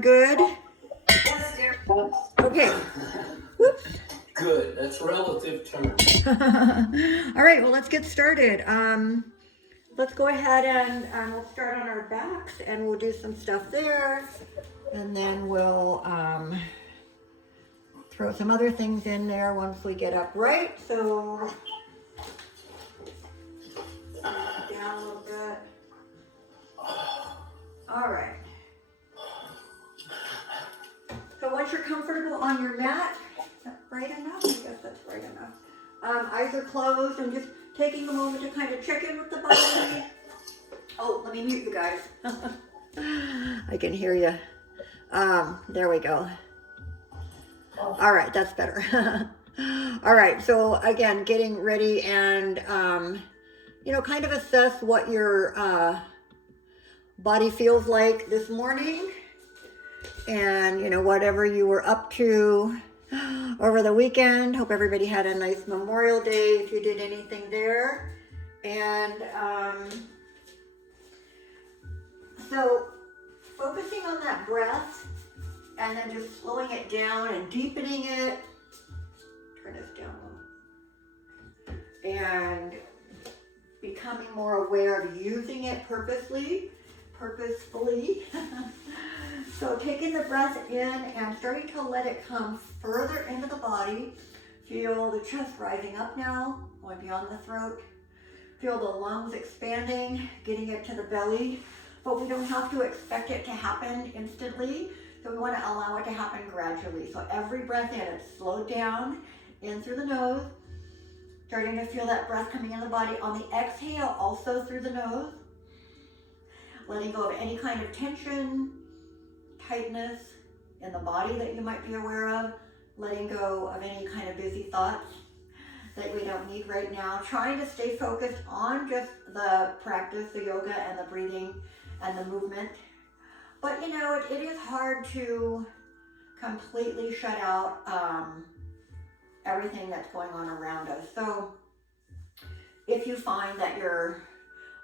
Good? Yes, dear. Okay. Whoops. Good. That's relative term. All right, well, let's get started. Let's go ahead and we'll start on our backs and we'll do some stuff there. And then we'll throw some other things in there once we get upright. So, down a little bit. All right. So once you're comfortable on your mat, is that right enough? I guess that's right enough. Eyes are closed. I'm just taking a moment to kind of check in with the body. Oh, let me mute you guys. I can hear you. There we go. All right, that's better. All right, so again, getting ready and, kind of assess what your body feels like this morning. And, whatever you were up to over the weekend. Hope everybody had a nice Memorial Day if you did anything there. And so focusing on that breath and then just slowing it down and deepening it. Turn this down a little. And becoming more aware of using it purposefully. So taking the breath in and starting to let it come further into the body. Feel the chest rising up now, going beyond the throat. Feel the lungs expanding, getting it to the belly. But we don't have to expect it to happen instantly. So we want to allow it to happen gradually. So every breath in, it's slowed down, in through the nose. Starting to feel that breath coming in the body. On the exhale, also through the nose. Letting go of any kind of tension, tightness in the body that you might be aware of. Letting go of any kind of busy thoughts that we don't need right now. Trying to stay focused on just the practice, the yoga and the breathing and the movement. But it is hard to completely shut out everything that's going on around us. So if you find that your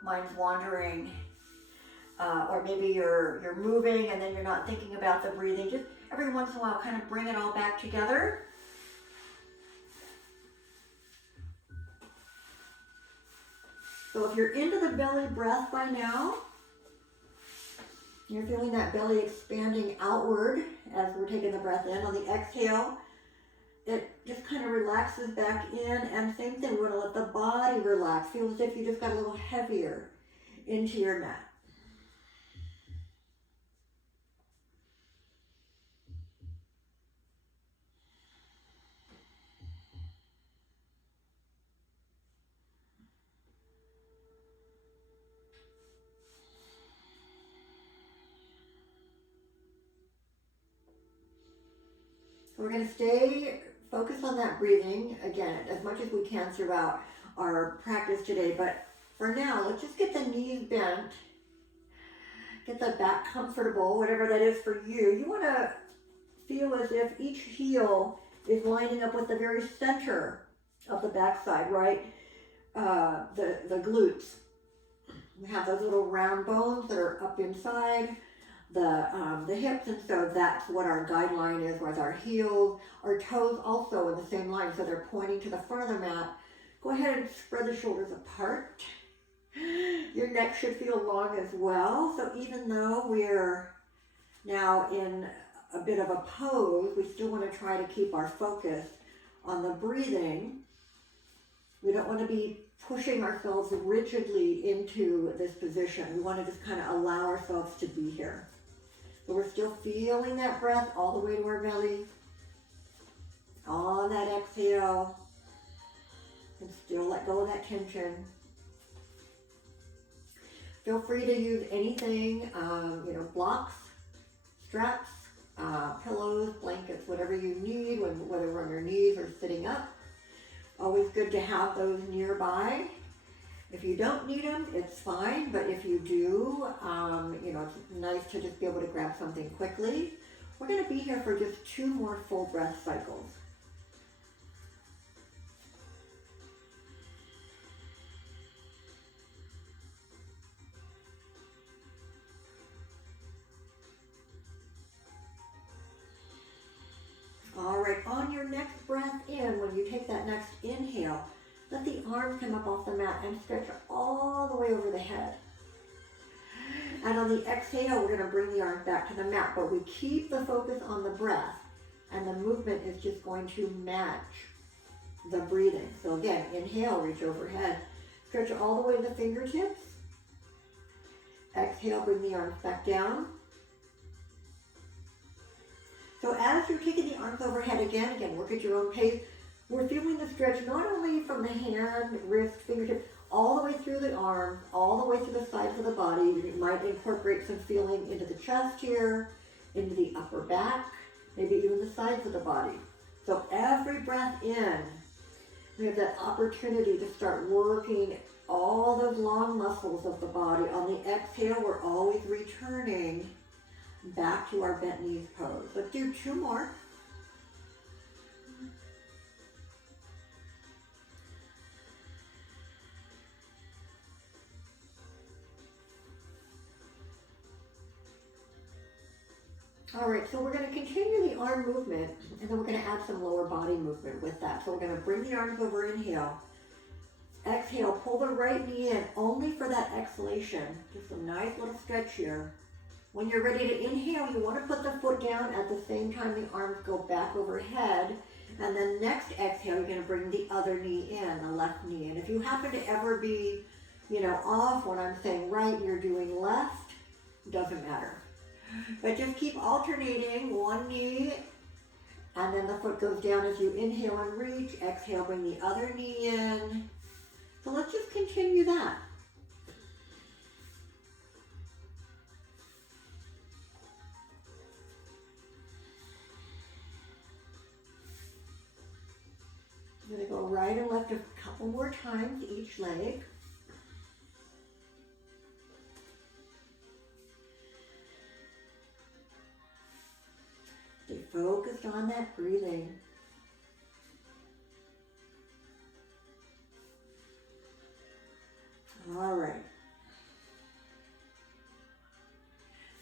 mind's wandering, or maybe you're moving and then you're not thinking about the breathing, just every once in a while kind of bring it all back together. So if you're into the belly breath by now, you're feeling that belly expanding outward as we're taking the breath in. On the exhale, it just kind of relaxes back in, and same thing, we want to let the body relax. Feel as if you just got a little heavier into your mat. We're going to stay focused on that breathing, again, as much as we can throughout our practice today. But for now, let's just get the knees bent, get the back comfortable, whatever that is for you. You want to feel as if each heel is lining up with the very center of the backside, right? The glutes. We have those little round bones that are up inside the hips, and so that's what our guideline is with our heels. Our toes also in the same line, so they're pointing to the front of the mat. Go ahead and spread the shoulders apart. Your neck should feel long as well. So even though we're now in a bit of a pose, we still want to try to keep our focus on the breathing. We don't want to be pushing ourselves rigidly into this position. We want to just kind of allow ourselves to be here. So we're still feeling that breath all the way to our belly. On that exhale, and still let go of that tension. Feel free to use anything, blocks, straps, pillows, blankets, whatever you need, whether we're on your knees or sitting up. Always good to have those nearby. If you don't need them, it's fine, but if you do, it's nice to just be able to grab something quickly. We're going to be here for just 2 more full breath cycles. on your next breath in, when you take that next inhale, let the arms come up off the mat and stretch all the way over the head. And on the exhale, we're going to bring the arms back to the mat, but we keep the focus on the breath, and the movement is just going to match the breathing. So again, inhale, reach overhead, stretch all the way to the fingertips. Exhale, bring the arms back down. So as you're taking the arms overhead again, work at your own pace. We're feeling the stretch not only from the hand, wrist, fingertips, all the way through the arms, all the way through the sides of the body. You might incorporate some feeling into the chest here, into the upper back, maybe even the sides of the body. So every breath in, we have that opportunity to start working all those long muscles of the body. On the exhale, we're always returning back to our bent knees pose. Let's do 2 more. All right, so we're going to continue the arm movement, and then we're going to add some lower body movement with that. So we're going to bring the arms over, inhale. Exhale, pull the right knee in only for that exhalation. Just a nice little stretch here. When you're ready to inhale, you want to put the foot down at the same time the arms go back overhead. And then next exhale, you're going to bring the other knee in, the left knee. And if you happen to ever be, off when I'm saying right, you're doing left, doesn't matter. But just keep alternating one knee, and then the foot goes down as you inhale and reach. Exhale, bring the other knee in. So let's just continue that. I'm going to go right and left a couple more times each leg. Stay focused on that breathing. All right.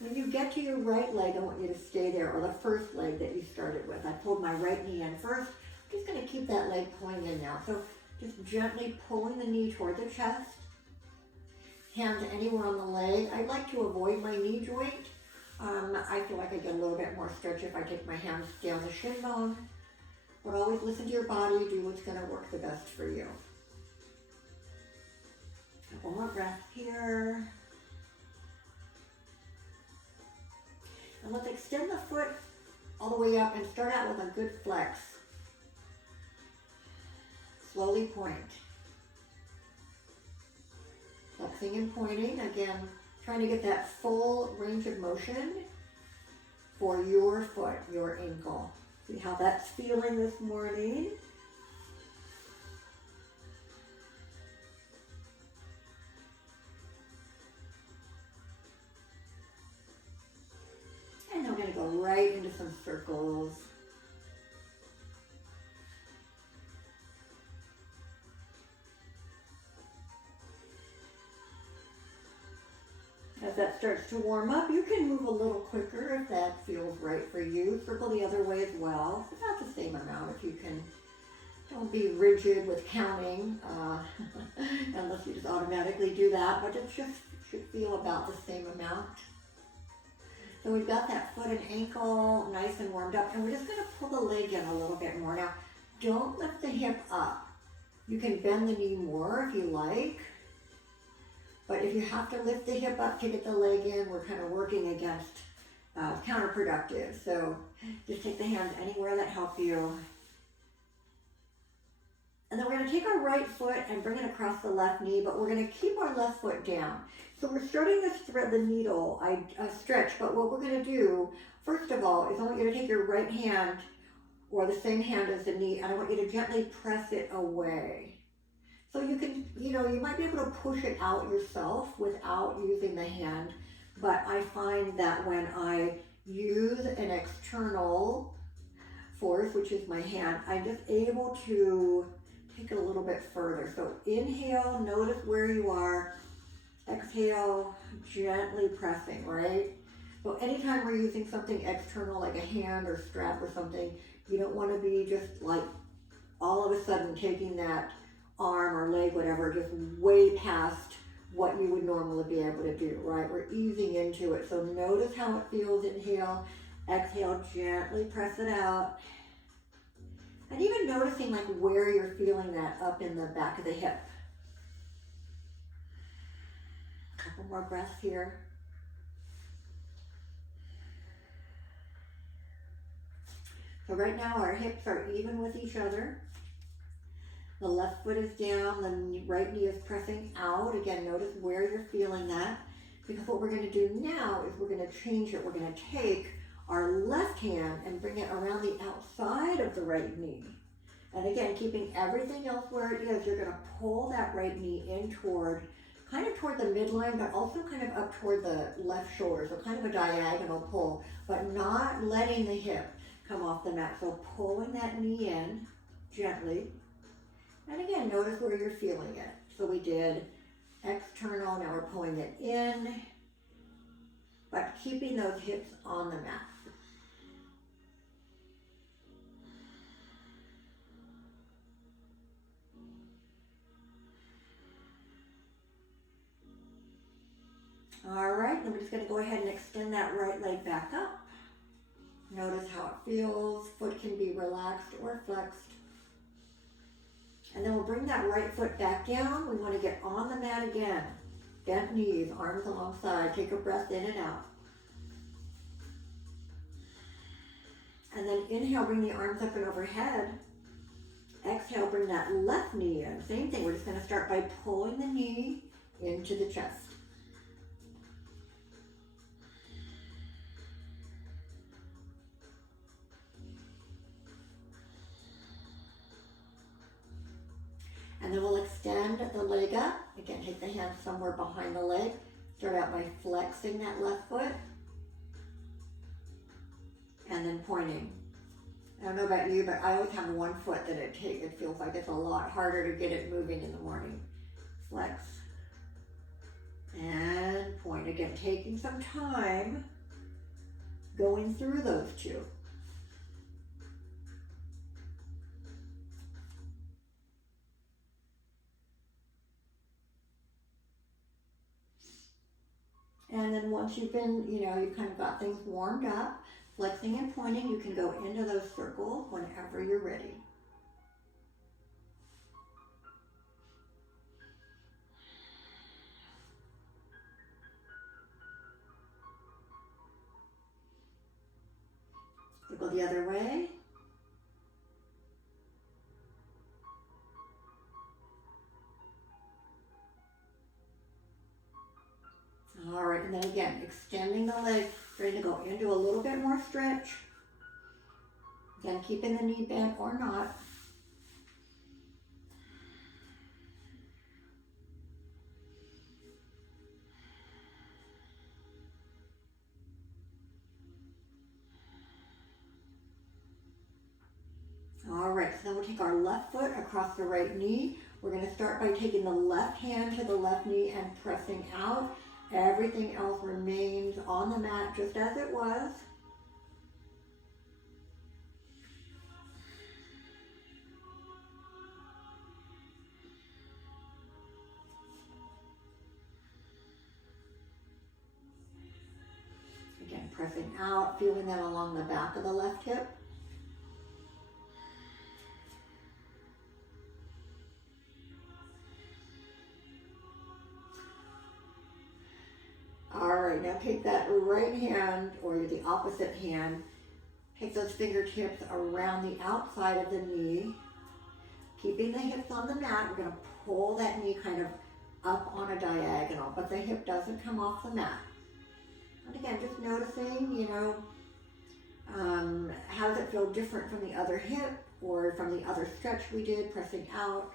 When you get to your right leg, I want you to stay there, or the first leg that you started with. I pulled my right knee in first. I'm just going to keep that leg pulling in now. So just gently pulling the knee toward the chest. Hands anywhere on the leg. I like to avoid my knee joint. I feel like I get a little bit more stretch if I take my hands down the shin bone. But always listen to your body, do what's going to work the best for you. Couple more breaths here. And let's extend the foot all the way up and start out with a good flex. Slowly point. Flexing and pointing, again, trying to get that full range of motion for your foot, your ankle. See how that's feeling this morning? And then we're going to go right into some circles. As that starts to warm up, you can move a little quicker if that feels right for you. Circle the other way as well. It's about the same amount if you can. Don't be rigid with counting, unless you just automatically do that, but it just should feel about the same amount. So we've got that foot and ankle nice and warmed up, and we're just going to pull the leg in a little bit more. Now, don't lift the hip up. You can bend the knee more if you like. But if you have to lift the hip up to get the leg in, we're kind of working against counterproductive. So just take the hands anywhere that help you. And then we're going to take our right foot and bring it across the left knee, but we're going to keep our left foot down. So we're starting to thread the needle, stretch, but what we're going to do, first of all, is I want you to take your right hand, or the same hand as the knee, and I want you to gently press it away. So you can, you might be able to push it out yourself without using the hand, but I find that when I use an external force, which is my hand, I'm just able to take it a little bit further. So inhale, notice where you are. Exhale, gently pressing, right? So anytime we're using something external like a hand or strap or something, you don't want to be just like all of a sudden taking that arm or leg, whatever, just way past what you would normally be able to do, right? We're easing into it. So notice how it feels. Inhale, exhale, gently press it out. And even noticing like where you're feeling that up in the back of the hip. Couple more breaths here. So right now our hips are even with each other. The left foot is down, the right knee is pressing out. Again, notice where you're feeling that. Because what we're going to do now is we're going to change it. We're going to take our left hand and bring it around the outside of the right knee. And again, keeping everything else where it is, you're going to pull that right knee in toward, kind of toward the midline, but also kind of up toward the left shoulder. So kind of a diagonal pull, but not letting the hip come off the mat. So pulling that knee in gently. And again, notice where you're feeling it. So we did external, now we're pulling it in, but keeping those hips on the mat. All right, then we're just going to go ahead and extend that right leg back up. Notice how it feels. Foot can be relaxed or flexed. And then we'll bring that right foot back down. We want to get on the mat again. Bent knees, arms alongside. Take a breath in and out. And then inhale, bring the arms up and overhead. Exhale, bring that left knee in. Same thing, we're just going to start by pulling the knee into the chest. And then we'll extend the leg up. Again, take the hand somewhere behind the leg. Start out by flexing that left foot. And then pointing. I don't know about you, but I always have one foot that it feels like it's a lot harder to get it moving in the morning. Flex. And point. Again, taking some time going through those two. And then once you've been, you've kind of got things warmed up, flexing and pointing, you can go into those circles whenever you're ready. Go the other way. All right, and then again, extending the leg, ready to go into a little bit more stretch. Again, keeping the knee bent or not. All right, so then we'll take our left foot across the right knee. We're going to start by taking the left hand to the left knee and pressing out. Everything else remains on the mat just as it was. Again, pressing out, feeling that along the back of the left hip. Alright, now take that right hand, or the opposite hand, take those fingertips around the outside of the knee, keeping the hips on the mat. We're going to pull that knee kind of up on a diagonal, but the hip doesn't come off the mat. And again, just noticing, how does it feel different from the other hip, or from the other stretch we did, pressing out.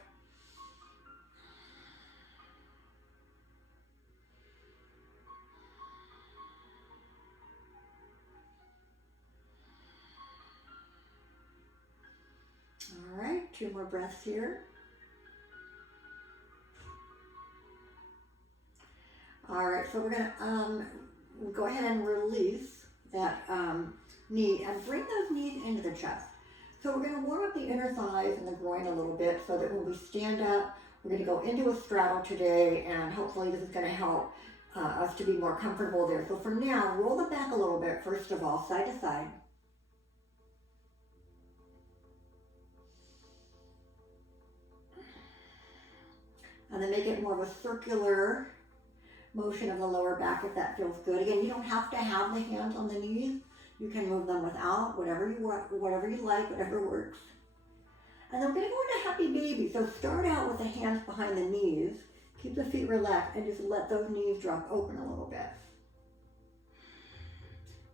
All right, 2 more breaths here. All right, so we're we'll go ahead and release that knee and bring those knees into the chest. So we're going to warm up the inner thighs and the groin a little bit so that when we stand up, we're going to go into a straddle today, and hopefully this is going to help us to be more comfortable there. So for now, roll the back a little bit, first of all, side to side. And then make it more of a circular motion of the lower back if that feels good. Again, you don't have to have the hands on the knees. You can move them without, whatever you want, whatever you like, whatever works. And then we're going to go into happy baby. So start out with the hands behind the knees. Keep the feet relaxed and just let those knees drop open a little bit.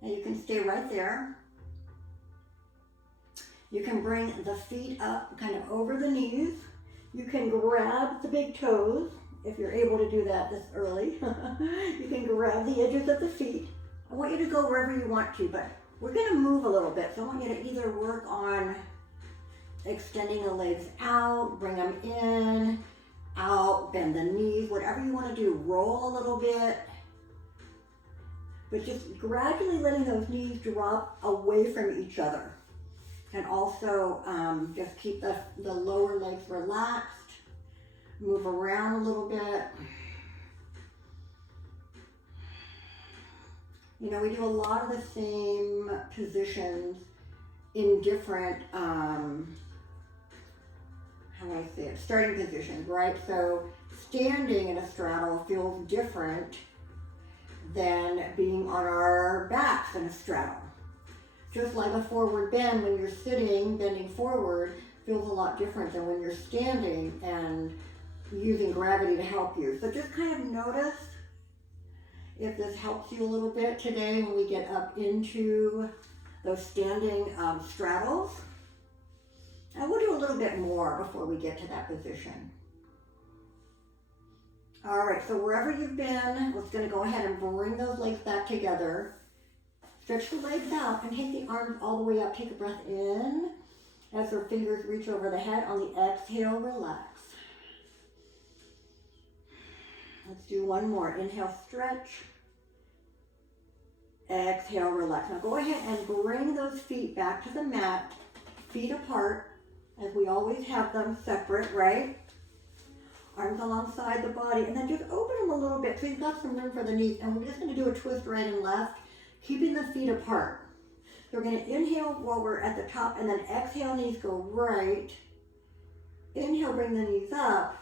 And you can stay right there. You can bring the feet up kind of over the knees. You can grab the big toes if you're able to do that this early. You can grab the edges of the feet. I want you to go wherever you want to, but we're going to move a little bit. So I want you to either work on extending the legs out, bring them in, out, bend the knees, whatever you want to do. Roll a little bit, but just gradually letting those knees drop away from each other. And also just keep the lower legs relaxed. Move around a little bit. You know, we do a lot of the same positions in different, how do I say it, starting positions, right? So standing in a straddle feels different than being on our backs in a straddle. Just like a forward bend, when you're sitting, bending forward, feels a lot different than when you're standing and using gravity to help you. So just kind of notice if this helps you a little bit today when we get up into those standing straddles. And we'll do a little bit more before we get to that position. All right, so wherever you've been, we're going to go ahead and bring those legs back together. Stretch the legs out and take the arms all the way up. Take a breath in as your fingers reach over the head. On the exhale, relax. Let's do one more. Inhale, stretch. Exhale, relax. Now go ahead and bring those feet back to the mat, feet apart, as we always have them, separate, right? Arms alongside the body, and then just open them a little bit so you've got some room for the knees. And we're just going to do a twist right and left, keeping the feet apart. So we're going to inhale while we're at the top, and then exhale, knees go right. Inhale, bring the knees up.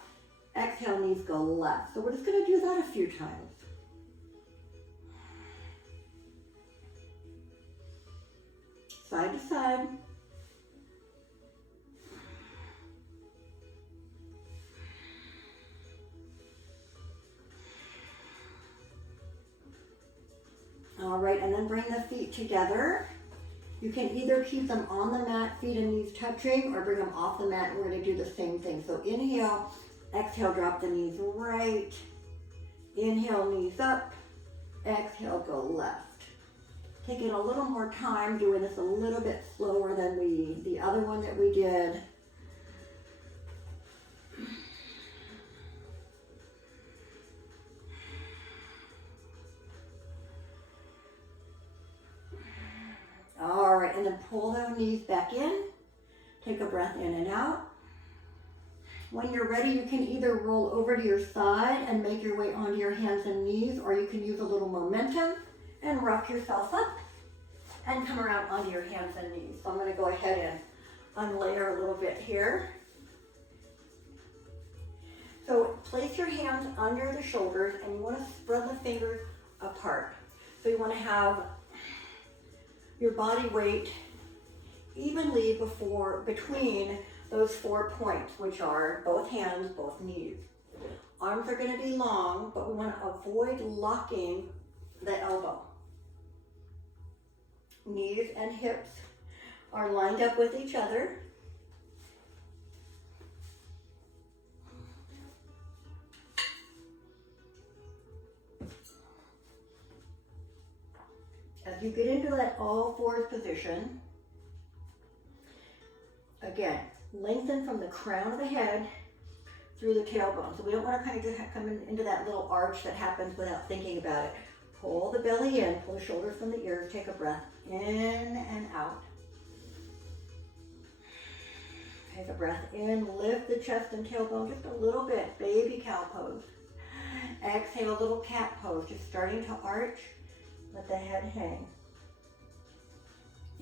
Exhale, knees go left. So we're just going to do that a few times. Side to side. All right, and then bring the feet together. You can either keep them on the mat, feet and knees touching, or bring them off the mat. We're going to do the same thing. So inhale, exhale, drop the knees right. Inhale, knees up. Exhale, go left. Taking a little more time, doing this a little bit slower than the other one that we did. All right, and then pull those knees back in. Take a breath in and out. When you're ready, you can either roll over to your side and make your way onto your hands and knees, or you can use a little momentum and rock yourself up and come around onto your hands and knees. So I'm going to go ahead and unlayer a little bit here. So place your hands under the shoulders, and you want to spread the fingers apart. So you want to have your body weight evenly between those 4 points, which are both hands, both knees. Arms are going to be long, but we want to avoid locking the elbow. Knees and hips are lined up with each other. As you get into that all fours position, again, lengthen from the crown of the head through the tailbone. So we don't want to kind of just come into that little arch that happens without thinking about it. Pull the belly in, pull the shoulders from the ears, take a breath in and out. Take a breath in, lift the chest and tailbone just a little bit, baby cow pose. Exhale, little cat pose, just starting to arch, let the head hang.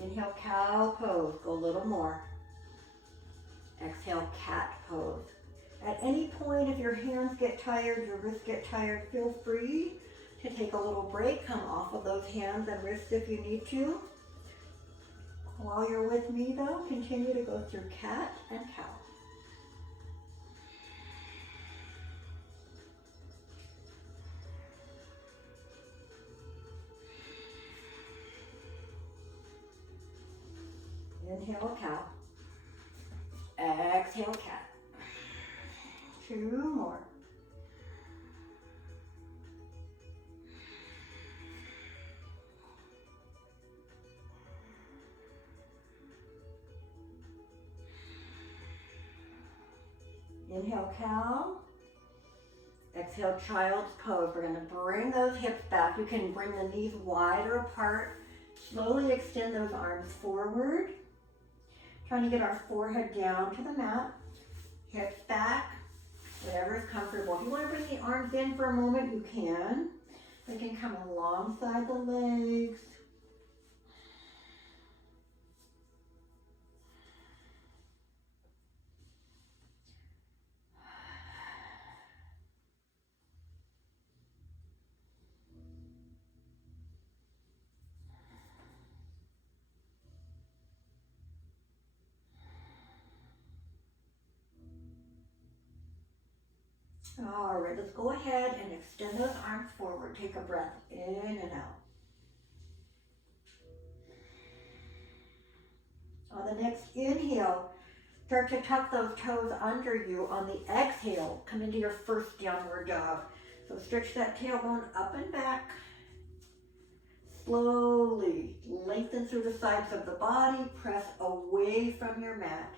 Inhale, cow pose, go a little more. Exhale, cat pose. At any point, if your hands get tired, your wrists get tired, feel free to take a little break, come off of those hands and wrists if you need to. While you're with me though, continue to go through cat and cow. Inhale, cow. Exhale, cat. 2 more. Inhale, cow. Exhale, child's pose. We're going to bring those hips back. You can bring the knees wider apart. Slowly extend those arms forward. Trying to get our forehead down to the mat. Hips back. Whatever is comfortable. If you want to bring the arms in for a moment, you can. They can come alongside the legs. All right, let's go ahead and extend those arms forward. Take a breath in and out. On the next inhale, start to tuck those toes under you. On the exhale, come into your first downward dog. So stretch that tailbone up and back. Slowly lengthen through the sides of the body. Press away from your mat.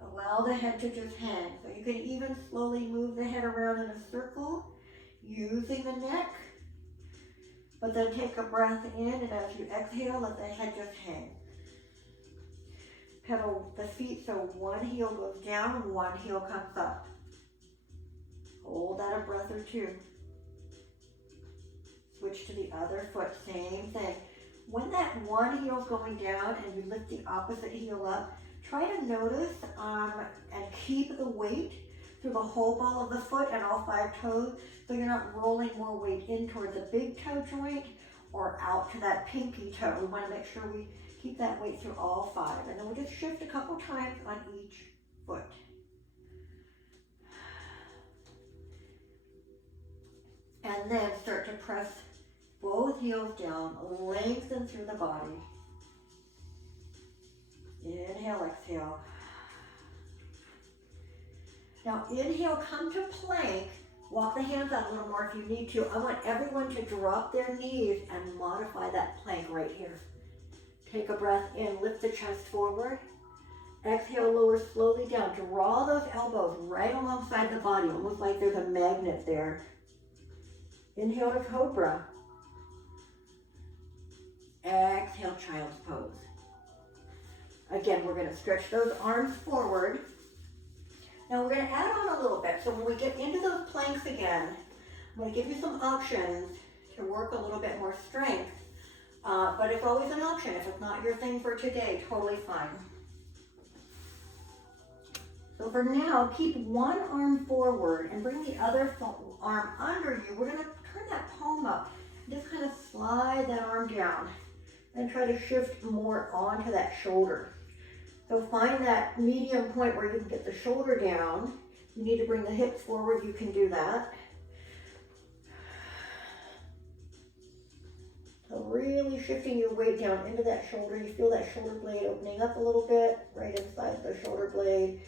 Allow the head to just hang. So you can even slowly move the head around in a circle using the neck. But then take a breath in, and as you exhale, let the head just hang. Pedal the feet so one heel goes down and one heel comes up. Hold that a breath or two. Switch to the other foot, same thing. When that one heel is going down and you lift the opposite heel up, try to notice and keep the weight through the whole ball of the foot and all 5 toes, so you're not rolling more weight in towards the big toe joint or out to that pinky toe. We want to make sure we keep that weight through all 5. And then we'll just shift a couple times on each foot. And then start to press both heels down, lengthen through the body. Inhale, exhale. Now inhale, come to plank. Walk the hands out a little more if you need to. I want everyone to drop their knees and modify that plank right here. Take a breath in, lift the chest forward. Exhale, lower slowly down. Draw those elbows right alongside the body, almost like there's a magnet there. Inhale to cobra. Exhale, child's pose. Again, we're going to stretch those arms forward. Now we're going to add on a little bit. So when we get into those planks again, I'm going to give you some options to work a little bit more strength. But it's always an option. If it's not your thing for today, totally fine. So for now, keep one arm forward and bring the other arm under you. We're going to turn that palm up. Just kind of slide that arm down and try to shift more onto that shoulder. So find that medium point where you can get the shoulder down. You need to bring the hips forward, you can do that. So really shifting your weight down into that shoulder. You feel that shoulder blade opening up a little bit, right inside the shoulder blade.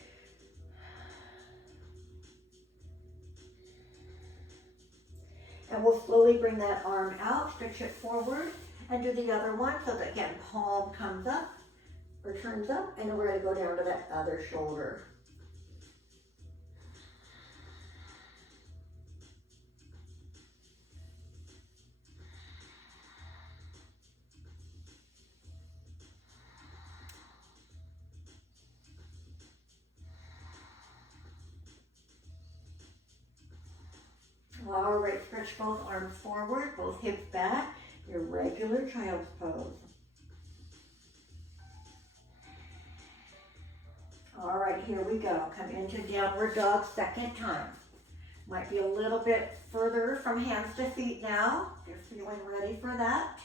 And we'll slowly bring that arm out, stretch it forward, and do the other one. So that again, palm comes up or turns up, and then we're going to go down to that other shoulder. right, stretch both arms forward, both hips back, your regular child's pose. All right, here we go. Come into downward dog second time. Might be a little bit further from hands to feet now. If you're feeling ready for that.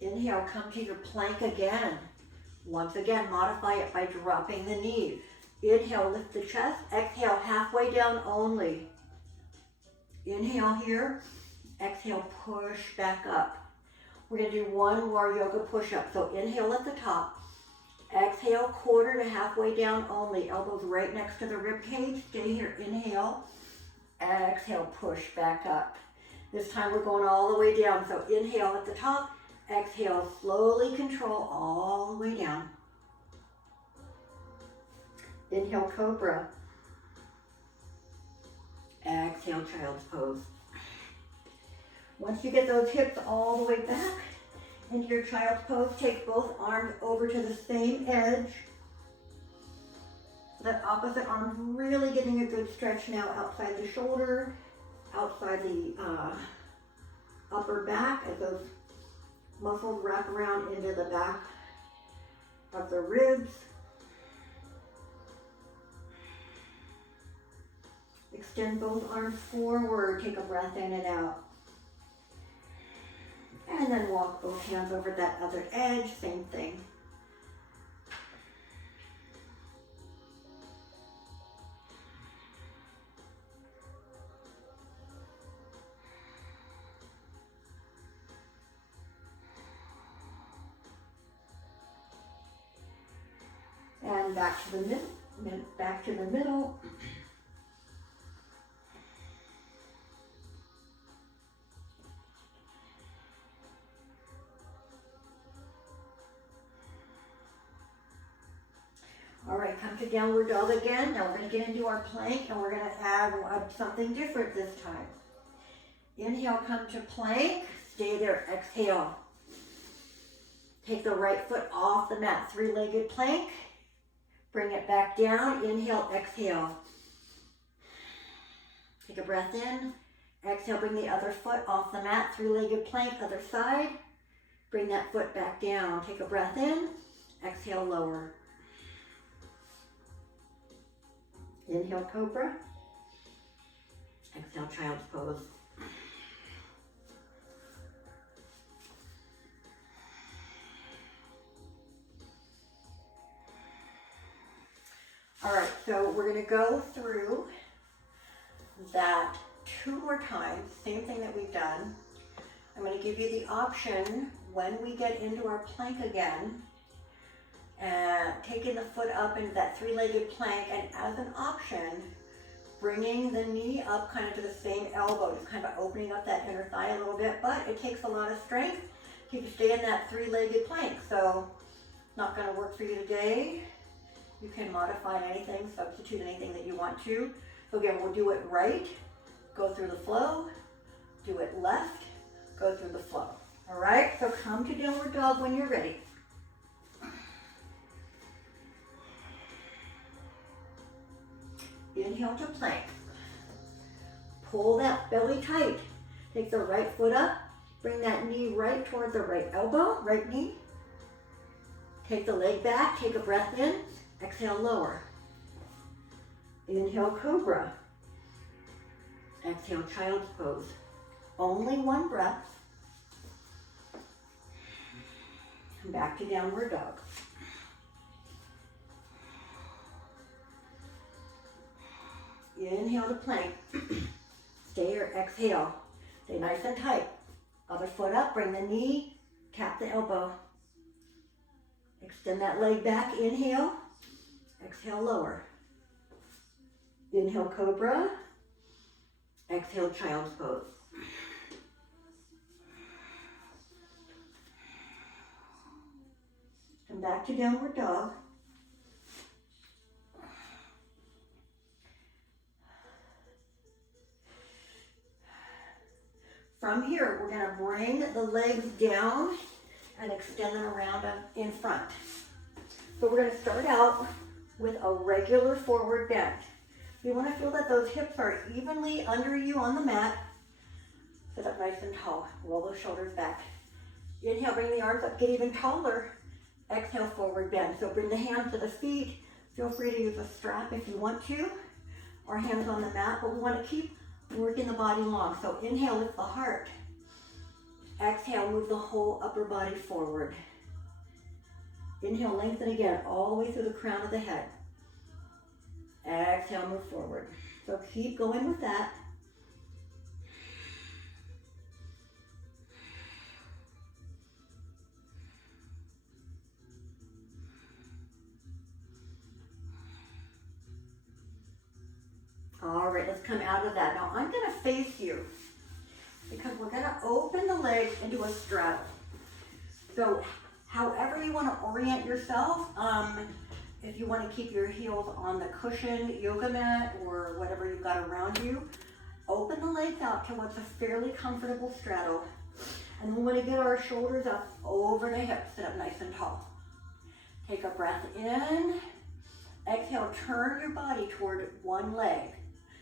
Inhale, come to your plank again. Once again, modify it by dropping the knees. Inhale, lift the chest. Exhale, halfway down only. Inhale here. Exhale, push back up. We're going to do one more yoga push-up. So inhale at the top. Exhale, quarter to halfway down only. Elbows right next to the rib cage. Stay here. Inhale. Exhale, push back up. This time we're going all the way down. So inhale at the top. Exhale, slowly control all the way down. Inhale, cobra. Exhale, child's pose. Once you get those hips all the way back into your child's pose, take both arms over to the same edge. That opposite arm really getting a good stretch now outside the shoulder, outside the upper back as those muscles wrap around into the back of the ribs. Extend both arms forward, take a breath in and out. And then walk both hands over that other edge, same thing. And back to the middle, back to the middle. All right, come to downward dog again. Now we're going to get into our plank and we're going to add something different this time. Inhale, come to plank. Stay there, exhale. Take the right foot off the mat, three-legged plank. Bring it back down. Inhale, exhale. Take a breath in. Exhale, bring the other foot off the mat, three-legged plank, other side. Bring that foot back down. Take a breath in. Exhale, lower. Inhale, cobra. Exhale, child's pose. All right, so we're going to go through that 2 more times, same thing that we've done. I'm going to give you the option when we get into our plank again, and taking the foot up into that three-legged plank, and as an option, bringing the knee up kind of to the same elbow, just kind of opening up that inner thigh a little bit, but it takes a lot of strength to stay in that three-legged plank, so not going to work for you today. You can modify anything, substitute anything that you want to. So again, we'll do it right, go through the flow, do it left, go through the flow. All right, so come to downward dog when you're ready. Inhale to plank. Pull that belly tight. Take the right foot up. Bring that knee right toward the right elbow, right knee. Take the leg back. Take a breath in. Exhale, lower. Inhale, cobra. Exhale, child's pose. Only one breath. And back to downward dog. Inhale to plank. Stay or exhale. Stay nice and tight. Other foot up, bring the knee, tap the elbow. Extend that leg back, inhale. Exhale, lower. Inhale, cobra. Exhale, child's pose. Come back to downward dog. From here, we're going to bring the legs down and extend them around in front. So we're going to start out with a regular forward bend. You want to feel that those hips are evenly under you on the mat. Sit up nice and tall. Roll those shoulders back. Inhale, bring the arms up, get even taller. Exhale, forward bend. So bring the hands to the feet. Feel free to use a strap if you want to, or hands on the mat, but we want to keep working the body long. So inhale, lift the heart. Exhale, move the whole upper body forward. Inhale, lengthen again, all the way through the crown of the head. Exhale, move forward. So keep going with that. All right, let's come out of that. Now I'm gonna face you because we're gonna open the legs into a straddle. So however you wanna orient yourself, if you wanna keep your heels on the cushioned yoga mat or whatever you've got around you, open the legs out to what's a fairly comfortable straddle. And we wanna get our shoulders up over the hips, sit up nice and tall. Take a breath in. Exhale, turn your body toward one leg.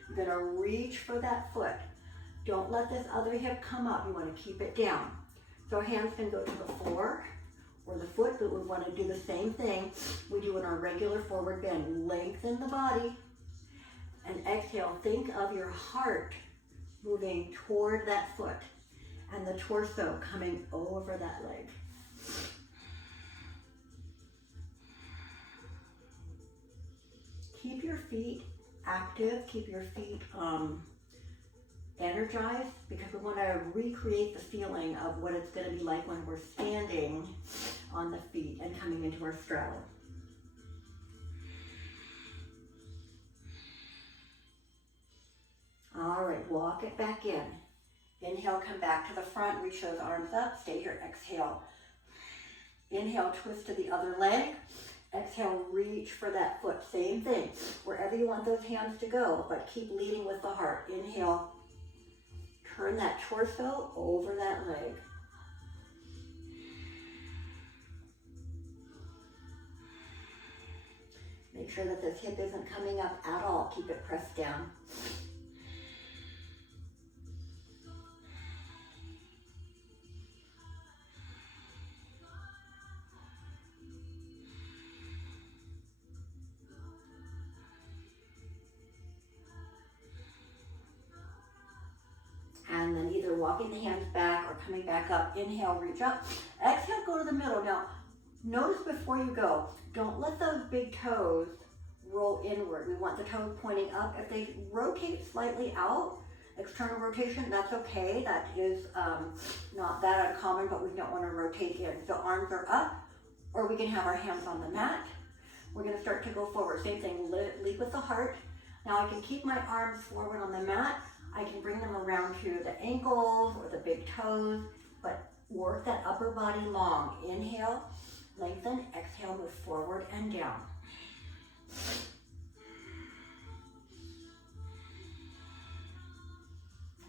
You're gonna reach for that foot. Don't let this other hip come up. You wanna keep it down. So hands can go to the floor or the foot, but we wanna do the same thing we do in our regular forward bend. Lengthen the body and exhale. Think of your heart moving toward that foot and the torso coming over that leg. Keep your feet active, keep your feet energized, because we want to recreate the feeling of what it's going to be like when we're standing on the feet and coming into our straddle. All right, walk it back in. Inhale, come back to the front, reach those arms up, stay here, exhale. Inhale, twist to the other leg. Exhale, reach for that foot. Same thing, wherever you want those hands to go, but keep leading with the heart. Inhale, turn that torso over that leg. Make sure that this hip isn't coming up at all. Keep it pressed down. And then either walking the hands back or coming back up. Inhale, reach up. Exhale, go to the middle. Now, notice before you go, don't let those big toes roll inward. We want the toes pointing up. If they rotate slightly out, external rotation, that's okay. That is not that uncommon, but we don't want to rotate in. So arms are up, or we can have our hands on the mat. We're going to start to go forward. Same thing, lead with the heart. Now I can keep my arms forward on the mat. I can bring them around to the ankles or the big toes, but work that upper body long. Inhale, lengthen, exhale, move forward and down.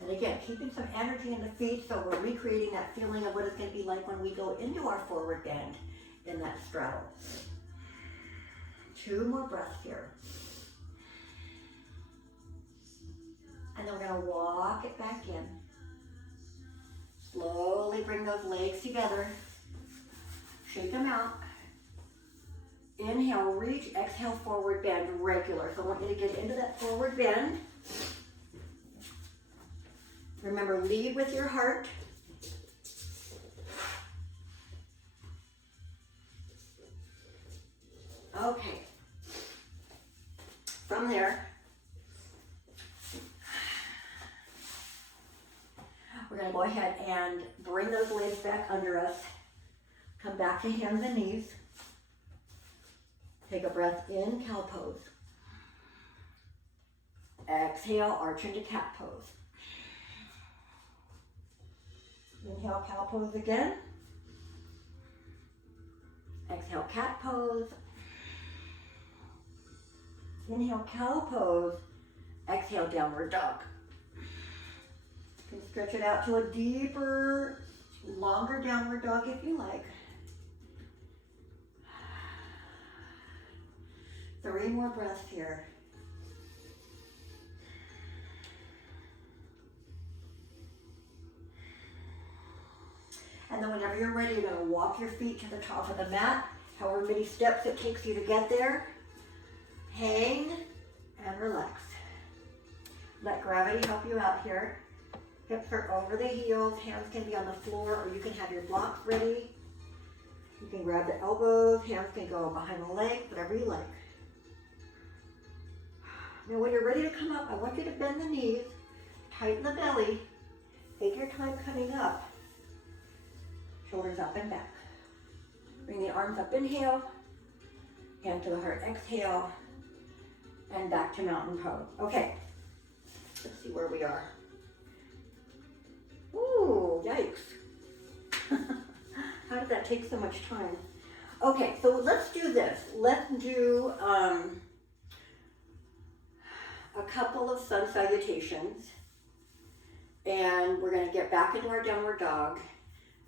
And again, keeping some energy in the feet, so we're recreating that feeling of what it's going to be like when we go into our forward bend in that straddle. 2 more breaths here. And then we're going to walk it back in. Slowly bring those legs together. Shake them out. Inhale, reach. Exhale, forward bend, regular. So I want you to get into that forward bend. Remember, lead with your heart. Okay. From there, we're going to go ahead and bring those legs back under us. Come back to hands and knees. Take a breath in, cow pose. Exhale, arch into cat pose. Inhale, cow pose again. Exhale, cat pose. Inhale, cow pose. Exhale, downward dog. You can stretch it out to a deeper, longer downward dog if you like. 3 3 more breaths here. And then whenever you're ready, you're going to walk your feet to the top of the mat, however many steps it takes you to get there. Hang and relax. Let gravity help you out here. Hips are over the heels, hands can be on the floor, or you can have your blocks ready. You can grab the elbows, hands can go behind the legs, whatever you like. Now when you're ready to come up, I want you to bend the knees, tighten the belly, take your time coming up. Shoulders up and back. Bring the arms up, inhale, hand to the heart, exhale, and back to mountain pose. Okay, let's see where we are. Ooh, yikes. How did that take so much time? Okay, so let's do this. Let's do a couple of sun salutations. And we're gonna get back into our downward dog,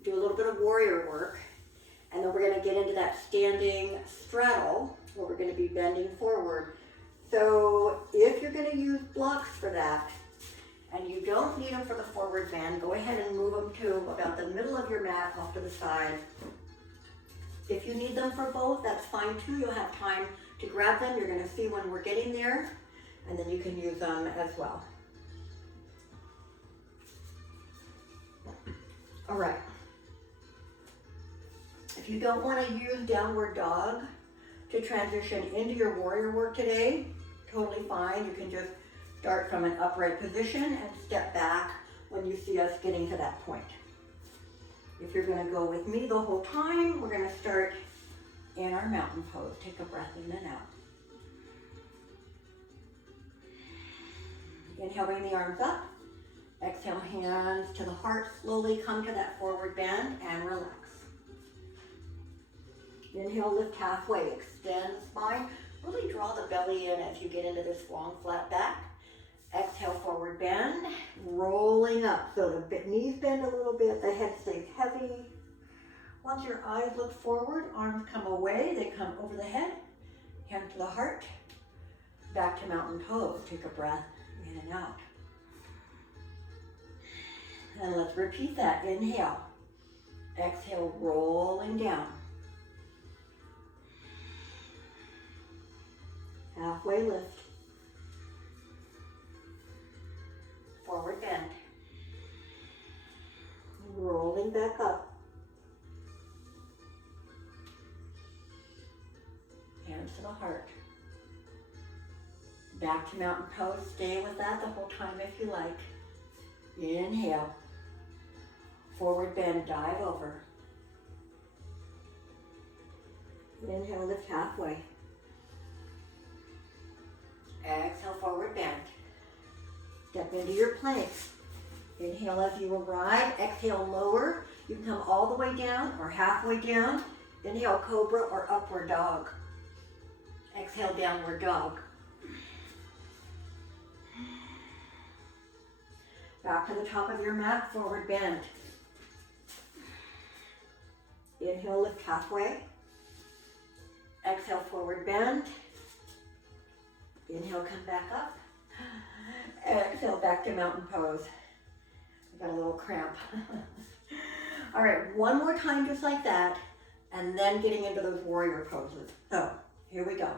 do a little bit of warrior work, and then we're gonna get into that standing straddle where we're gonna be bending forward. So if you're gonna use blocks for that, and you don't need them for the forward bend, go ahead and move them to about the middle of your mat off to the side. If you need them for both, that's fine too. You'll have time to grab them. You're gonna see when we're getting there, and then you can use them as well. All right. If you don't want to use downward dog to transition into your warrior work today, totally fine. You can just start from an upright position and step back when you see us getting to that point. If you're going to go with me the whole time, we're going to start in our mountain pose. Take a breath in and out. Inhale, bring the arms up. Exhale, hands to the heart. Slowly come to that forward bend and relax. Inhale, lift halfway. Extend the spine. Really draw the belly in as you get into this long, flat back. Exhale, forward bend, rolling up. So the knees bend a little bit, the head stays heavy. Once your eyes look forward, arms come away, they come over the head, hand to the heart, back to mountain pose. Take a breath in and out. And let's repeat that. Inhale, exhale, rolling down. Halfway lift. Forward bend. Rolling back up. Hands to the heart. Back to mountain pose. Stay with that the whole time if you like. Inhale. Forward bend, dive over. Inhale, lift halfway. Exhale, forward bend. Step into your plank. Inhale as you arrive. Exhale, lower. You can come all the way down or halfway down. Inhale, cobra or upward dog. Exhale, downward dog. Back to the top of your mat, forward bend. Inhale, lift halfway. Exhale, forward bend. Inhale, come back up. Exhale, back to mountain pose. I got a little cramp. All right, one more time just like that, and then getting into those warrior poses. So, here we go.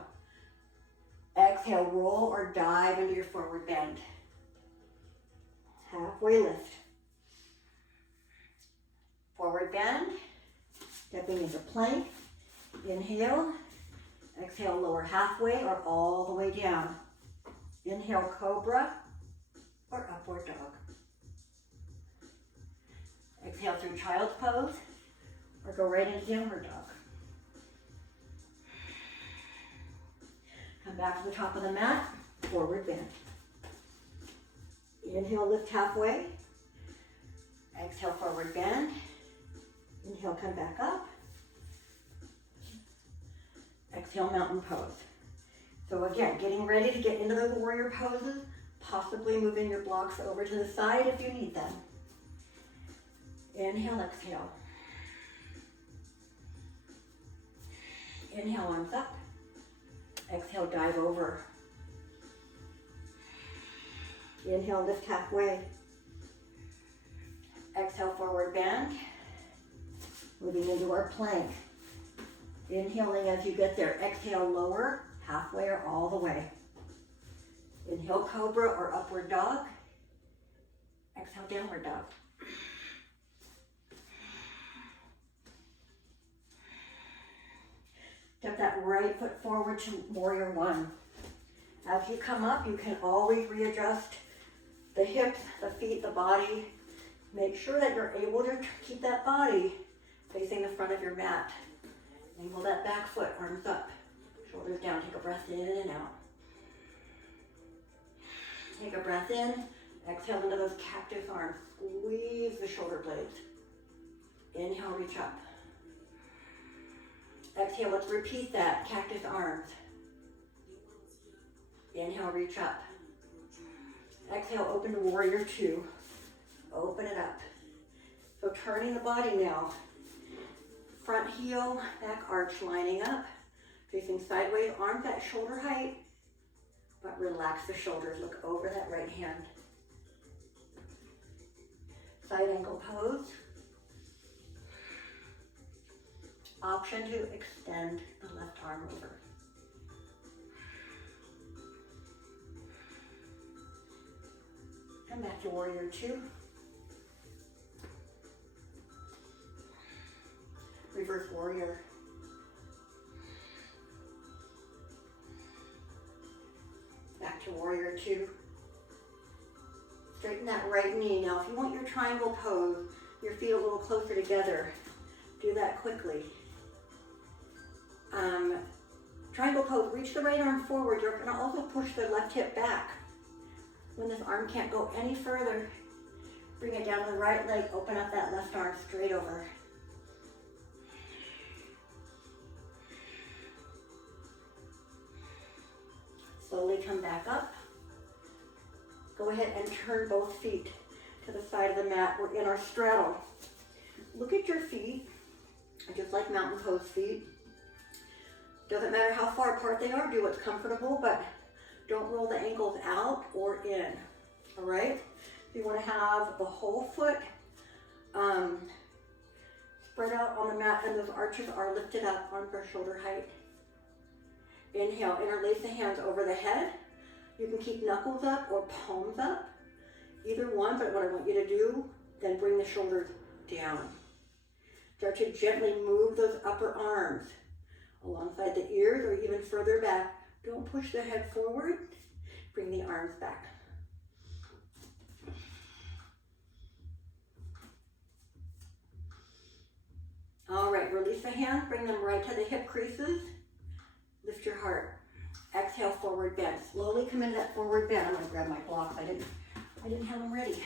Exhale, roll or dive into your forward bend. Halfway lift. Forward bend. Stepping into plank. Inhale. Exhale, lower halfway or all the way down. Inhale, cobra or upward dog. Exhale through child's pose or go right into downward dog. Come back to the top of the mat, forward bend. Inhale, lift halfway. Exhale, forward bend. Inhale, come back up. Exhale, mountain pose. So again, getting ready to get into those warrior poses, possibly moving your blocks over to the side if you need them. Inhale, exhale. Inhale, arms up. Exhale, dive over. Inhale, lift halfway. Exhale, forward bend. Moving into our plank. Inhaling as you get there. Exhale, lower, halfway or all the way. Inhale, cobra or upward dog. Exhale, downward dog. Step that right foot forward to warrior one. As you come up, you can always readjust the hips, the feet, the body. Make sure that you're able to keep that body facing the front of your mat. Angle that back foot, arms up, shoulders down. Take a breath in and out. Take a breath in, exhale into those cactus arms. Squeeze the shoulder blades. Inhale, reach up. Exhale, let's repeat that, cactus arms. Inhale, reach up. Exhale, open to warrior two. Open it up. So turning the body now. Front heel, back arch lining up. Facing sideways, arms at shoulder height. But relax the shoulders, look over that right hand. Side angle pose. Option to extend the left arm over. And back to warrior two. Reverse warrior. Back to warrior two. Straighten that right knee. Now, if you want your triangle pose, your feet a little closer together, do that quickly. Triangle pose, reach the right arm forward. You're gonna also push the left hip back. When this arm can't go any further, bring it down to the right leg, open up that left arm straight over. Slowly come back up. Go ahead and turn both feet to the side of the mat. We're in our straddle. Look at your feet, just like mountain pose feet. Doesn't matter how far apart they are, do what's comfortable, but don't roll the ankles out or in, all right? You wanna have the whole foot spread out on the mat and those arches are lifted up, arms are shoulder height. Inhale, interlace the hands over the head. You can keep knuckles up or palms up, either one, but what I want you to do, then bring the shoulders down. Start to gently move those upper arms alongside the ears or even further back. Don't push the head forward, bring the arms back. All right, release the hands, bring them right to the hip creases. Lift your heart. Exhale, forward bend. Slowly come into that forward bend. I'm gonna grab my blocks. I didn't have them ready.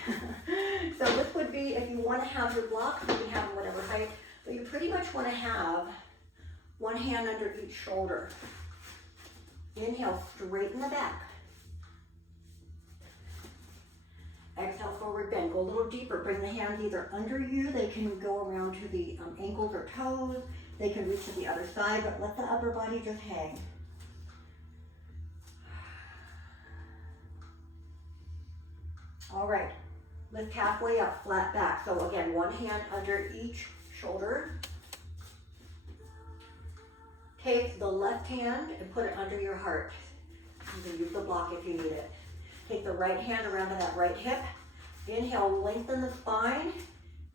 So this would be, if you wanna have your blocks, you can have them whatever height, but you pretty much wanna have one hand under each shoulder. Inhale, straighten the back. Exhale, forward bend. Go a little deeper. Bring the hands either under you. They can go around to the ankles or toes. They can reach to the other side, but let the upper body just hang. All right, lift halfway up, flat back. So again, one hand under each shoulder. Take the left hand and put it under your heart. You can use the block if you need it. Take the right hand around to that right hip. Inhale, lengthen the spine.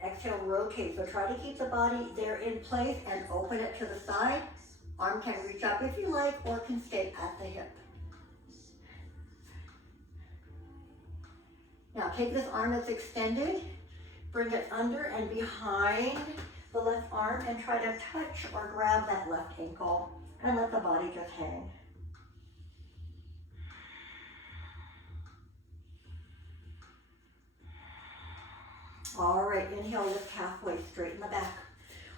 Exhale, rotate. So try to keep the body there in place and open it to the side. Arm can reach up if you like or can stay at the hip. Now take this arm that's extended, bring it under and behind the left arm and try to touch or grab that left ankle and let the body just hang. All right, inhale, lift halfway, straighten the back.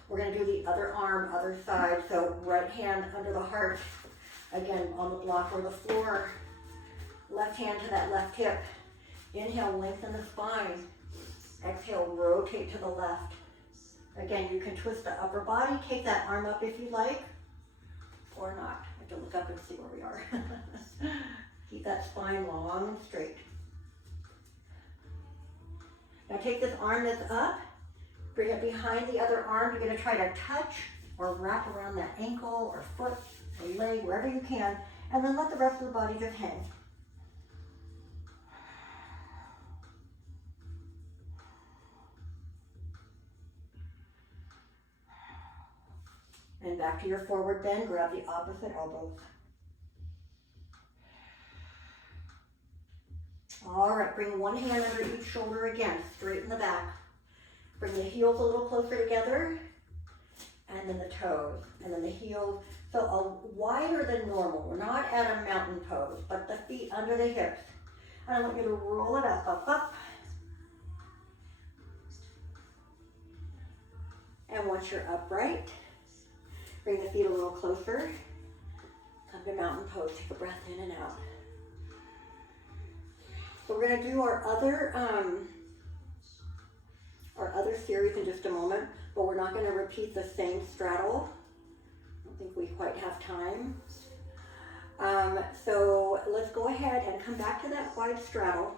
We're gonna do the other arm, other side. So right hand under the heart, again on the block or the floor. Left hand to that left hip. Inhale, lengthen the spine. Exhale, rotate to the left. Again, you can twist the upper body, take that arm up if you like, or not. have to look up and see where we are. Keep that spine long and straight. Now take this arm that's up, bring it behind the other arm. You're gonna try to touch or wrap around that ankle or foot or leg, wherever you can, and then let the rest of the body just hang. And back to your forward bend, grab the opposite elbows. All right, bring one hand under each shoulder again, straighten the back. Bring the heels a little closer together, and then the toes, and then the heels. So a wider than normal. We're not at a mountain pose, but the feet under the hips. And I want you to roll it up, up, up. And once you're upright, bring the feet a little closer. Come to mountain pose. Take a breath in and out. So we're going to do our other series in just a moment, but we're not going to repeat the same straddle. I don't think we quite have time. So let's go ahead and come back to that wide straddle.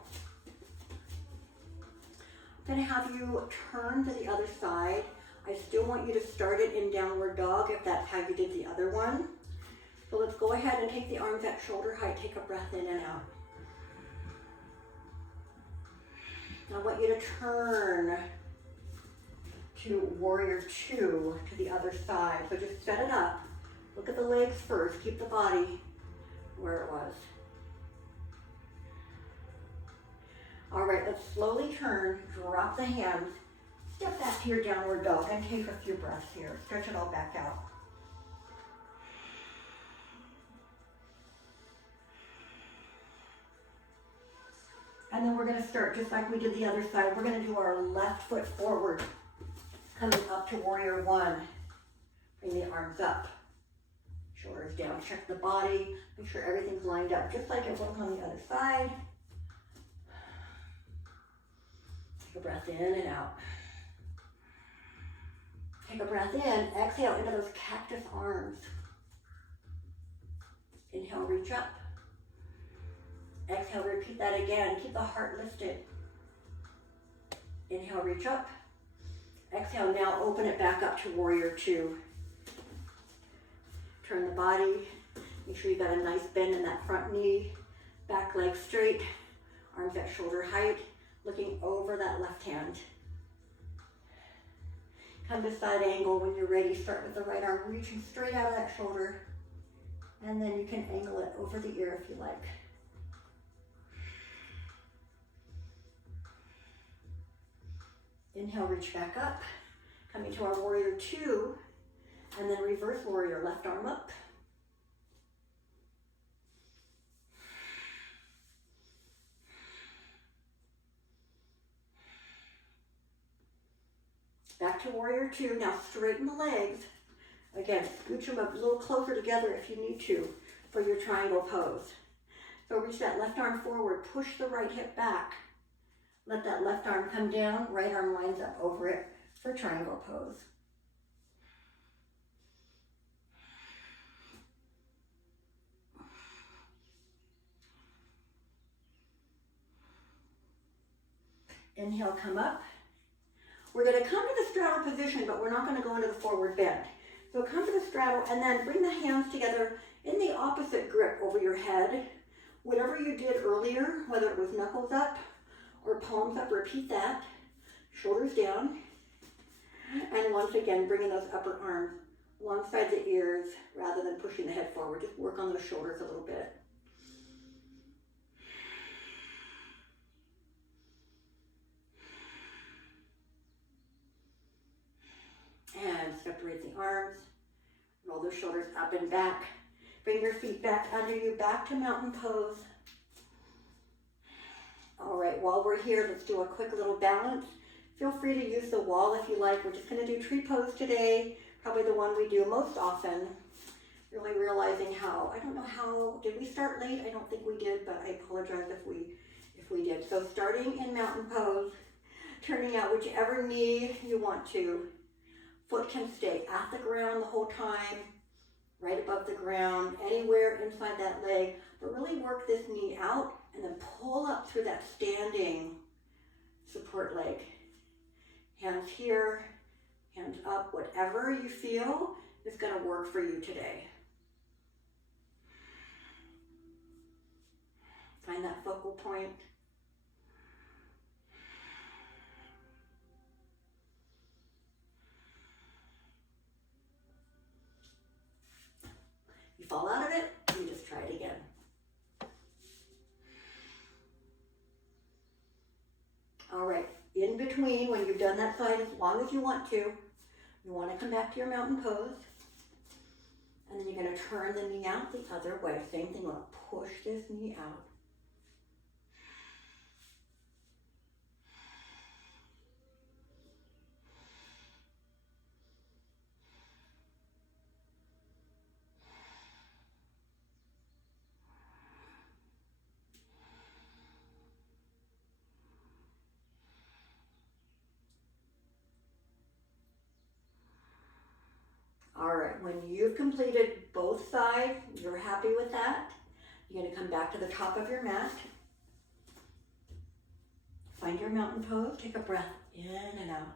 I'm going to have you turn to the other side. I still want you to start it in downward dog if that's how you did the other one. So let's go ahead and take the arms at shoulder height. Take a breath in and out. I want you to turn to warrior two to the other side. So just set it up. Look at the legs first. Keep the body where it was. All right, let's slowly turn, drop the hands, step back to your downward dog and take a few breaths here. Stretch it all back out. And then we're going to start just like we did the other side. We're going to do our left foot forward, coming up to warrior one. Bring the arms up, shoulders down. Check the body. Make sure everything's lined up just like it was on the other side. Take a breath in and out. Take a breath in. Exhale into those cactus arms. Inhale, reach up. Exhale, repeat that again. Keep the heart lifted. Inhale, reach up. Exhale, now open it back up to warrior two. Turn the body. Make sure you got a nice bend in that front knee. Back leg straight. Arms at shoulder height. Looking over that left hand. Come to side angle when you're ready. Start with the right arm reaching straight out of that shoulder. And then you can angle it over the ear if you like. Inhale, reach back up. Coming to our warrior two, and then reverse warrior, left arm up. Back to warrior two. Now straighten the legs. Again, scooch them a little closer together if you need to for your triangle pose. So reach that left arm forward, push the right hip back. Let that left arm come down, right arm lines up over it for triangle pose. Inhale, come up. We're going to come to the straddle position, but we're not going to go into the forward bend. So come to the straddle and then bring the hands together in the opposite grip over your head. Whatever you did earlier, whether it was knuckles up or palms up, repeat that. Shoulders down. And once again, bringing those upper arms alongside the ears rather than pushing the head forward. Just work on those shoulders a little bit. And separate the arms. Roll those shoulders up and back. Bring your feet back under you, back to mountain pose. All right, while we're here, let's do a quick little balance. Feel free to use the wall if you like. We're just going to do tree pose today, probably the one we do most often. Really realizing how, I don't know how, did we start late? I don't think we did, but I apologize if we did. So starting in mountain pose, turning out whichever knee you want to. Foot can stay at the ground the whole time. right above the ground, anywhere inside that leg, but really work this knee out and then pull up through that standing support leg. Hands here, hands up, whatever you feel is going to work for you today. Find that focal point. You fall out of it, you just try it again. All right, in between, when you've done that side as long as you want to come back to your mountain pose. And then you're going to turn the knee out the other way. Same thing, we're going to push this knee out. All right, when you've completed both sides, you're happy with that, you're going to come back to the top of your mat. Find your mountain pose, take a breath in and out.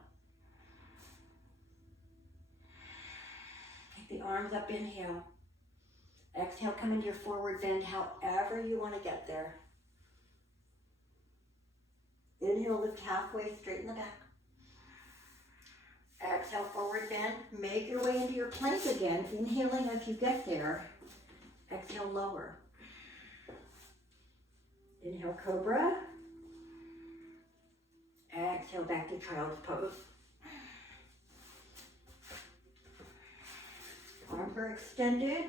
Take the arms up, inhale. Exhale, come into your forward bend however you want to get there. Inhale, lift halfway, straighten the back. Exhale, forward bend. Make your way into your plank again, inhaling as you get there. Exhale, lower. Inhale, cobra. Exhale, back to child's pose. Arms are extended.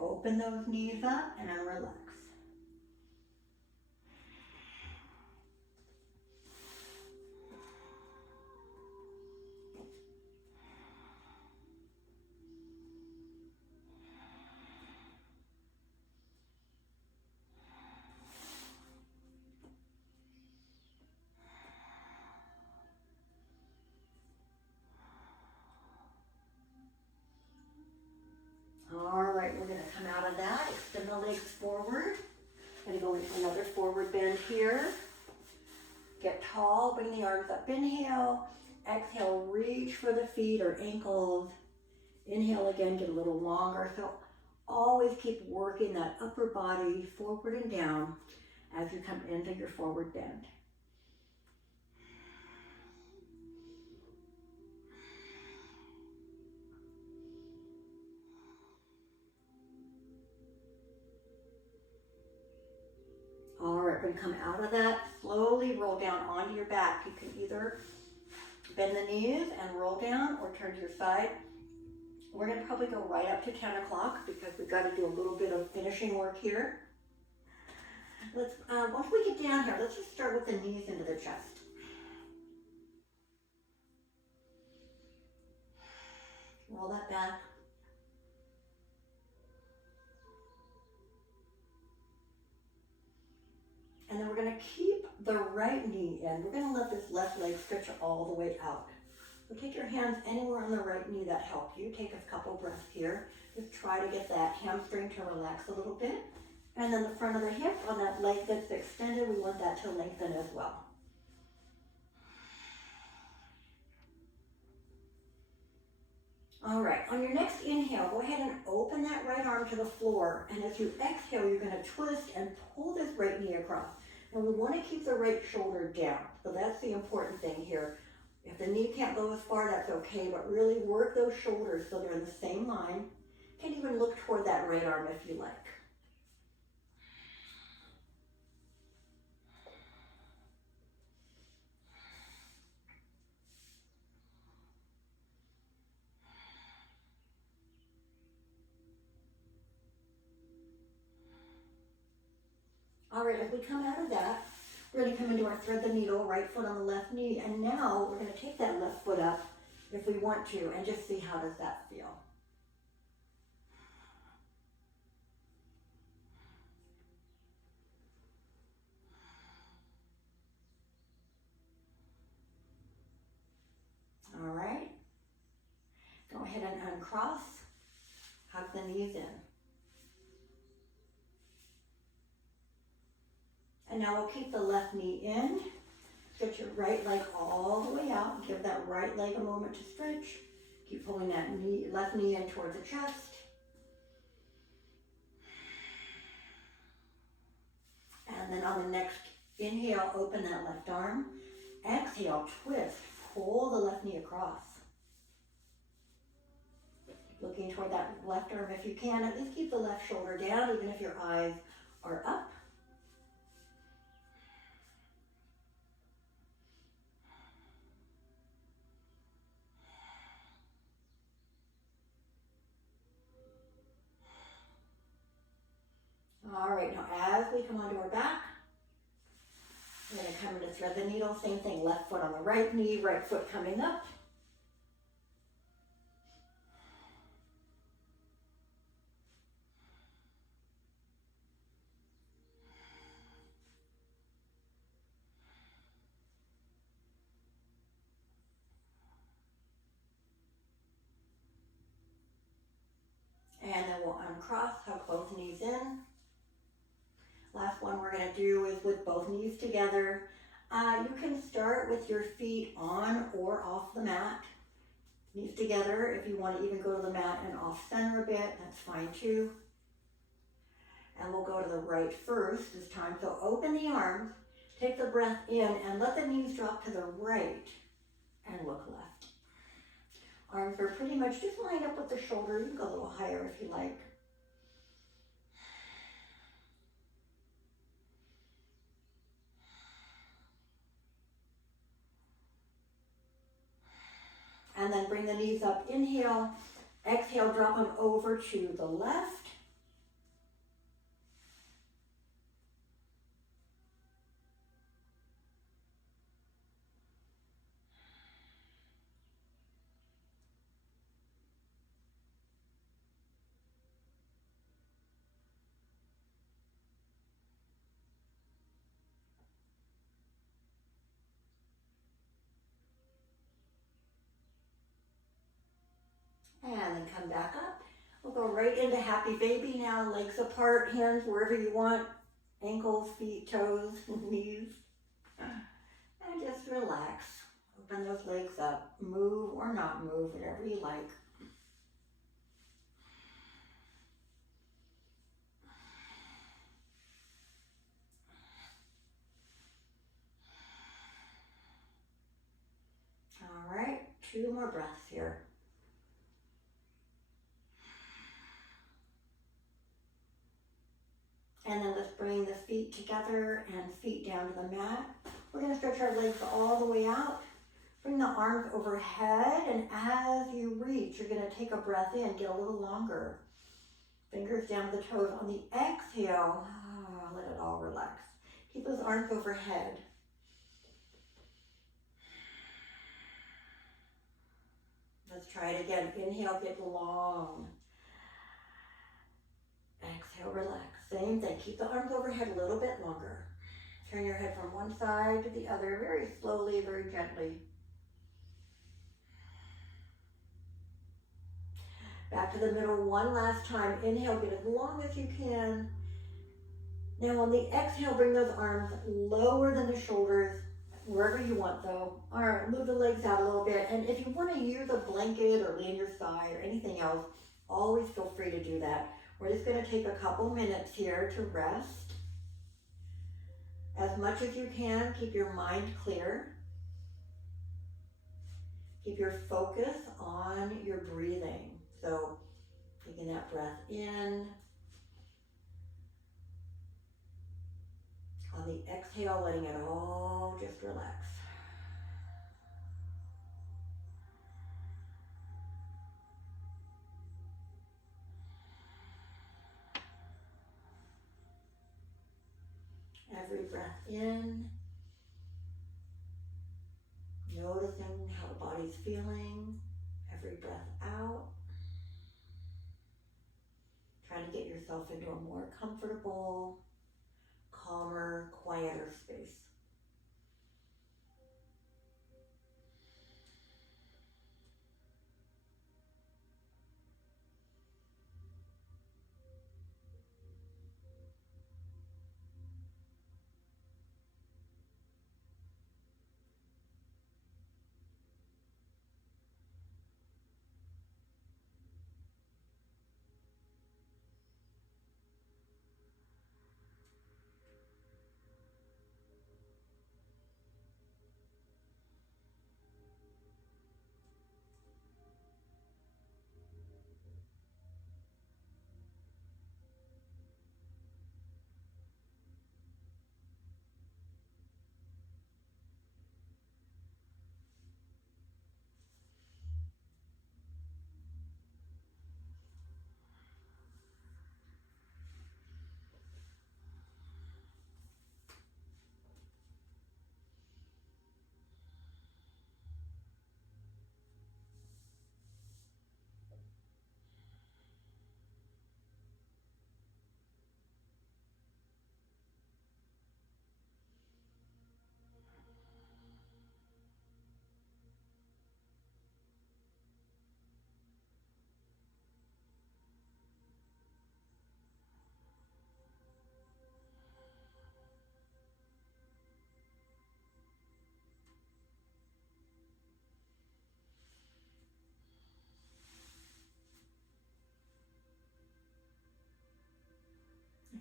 Open those knees up and relax. All right, we're going to come out of that, extend the legs forward. Going to go into another forward bend here. Get tall, bring the arms up, inhale. Exhale, reach for the feet or ankles. Inhale again, get a little longer. So always keep working that upper body forward and down as you come into your forward bend. All right, we're going to come out of that, slowly roll down onto your back. You can either bend the knees and roll down or turn to your side. We're going to probably go right up to 10 o'clock because we've got to do a little bit of finishing work here. Let's once we get down here, let's just start with the knees into the chest. Roll that back. And then we're going to keep the right knee in. We're going to let this left leg stretch all the way out. So take your hands anywhere on the right knee that help you. Take a couple breaths here. Just try to get that hamstring to relax a little bit. And then the front of the hip on that leg that's extended, we want that to lengthen as well. All right, on your next inhale, go ahead and open that right arm to the floor. And as you exhale, you're going to twist and pull this right knee across. And we want to keep the right shoulder down. So that's the important thing here. If the knee can't go as far, that's okay, but really work those shoulders so they're in the same line. You can even look toward that right arm if you like. All right, as we come out of that, we're going to come into our thread the needle, right foot on the left knee, and now we're going to take that left foot up if we want to, and just see how does that feel. All right, go ahead and uncross. Hug the knees in. And now we'll keep the left knee in. Stretch your right leg all the way out. Give that right leg a moment to stretch. Keep pulling that left knee in towards the chest. And then on the next inhale, open that left arm. Exhale, twist. Pull the left knee across. Looking toward that left arm if you can. At least keep the left shoulder down, even if your eyes are up. All right, now as we come onto our back, we're going to come into thread the needle. Same thing, left foot on the right knee, right foot coming up. And then we'll uncross, hug both knees in. Last one we're going to do is with both knees together. You can start with your feet on or off the mat. Knees together. If you want to even go to the mat and off center a bit, that's fine too. And we'll go to the right first this time. So open the arms, take the breath in, and let the knees drop to the right and look left. Arms are pretty much just lined up with the shoulder. You can go a little higher if you like. And then bring the knees up. Inhale, exhale, drop them over to the left. And then come back up. We'll go right into happy baby now. Legs apart, hands wherever you want. Ankles, feet, toes, knees. And just relax. Open those legs up. Move or not move, whatever you like. All right, 2 more breaths here. And then let's bring the feet together and feet down to the mat. We're going to stretch our legs all the way out. Bring the arms overhead, and as you reach, you're going to take a breath in, get a little longer. Fingers down to the toes. On the exhale, let it all relax. Keep those arms overhead. Let's try it again. Inhale, get long. Exhale, relax. Same thing. Keep the arms overhead a little bit longer. Turn your head from one side to the other very slowly, very gently. Back to the middle one last time. Inhale, get as long as you can. Now on the exhale, bring those arms lower than the shoulders, wherever you want though. All right, move the legs out a little bit. And if you want to use a blanket or lay on your side or anything else, always feel free to do that. We're just going to take a couple minutes here to rest. As much as you can, keep your mind clear. Keep your focus on your breathing. So, taking that breath in. On the exhale, letting it all just relax. Every breath in, noticing how the body's feeling. Every breath out, trying to get yourself into a more comfortable, calmer, quieter space.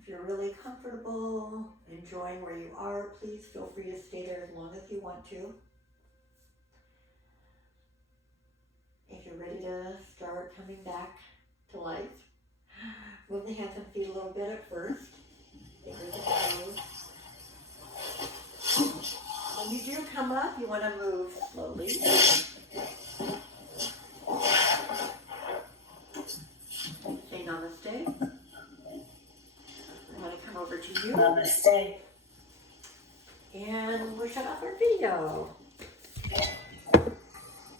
If you're really comfortable, enjoying where you are, please feel free to stay there as long as you want to. If you're ready to start coming back to life, move the hands and feet a little bit at first. Fingers and toes. When you do come up, you want to move slowly. Say namaste. I'm going to come over to you. Namaste. And we'll shut off our video.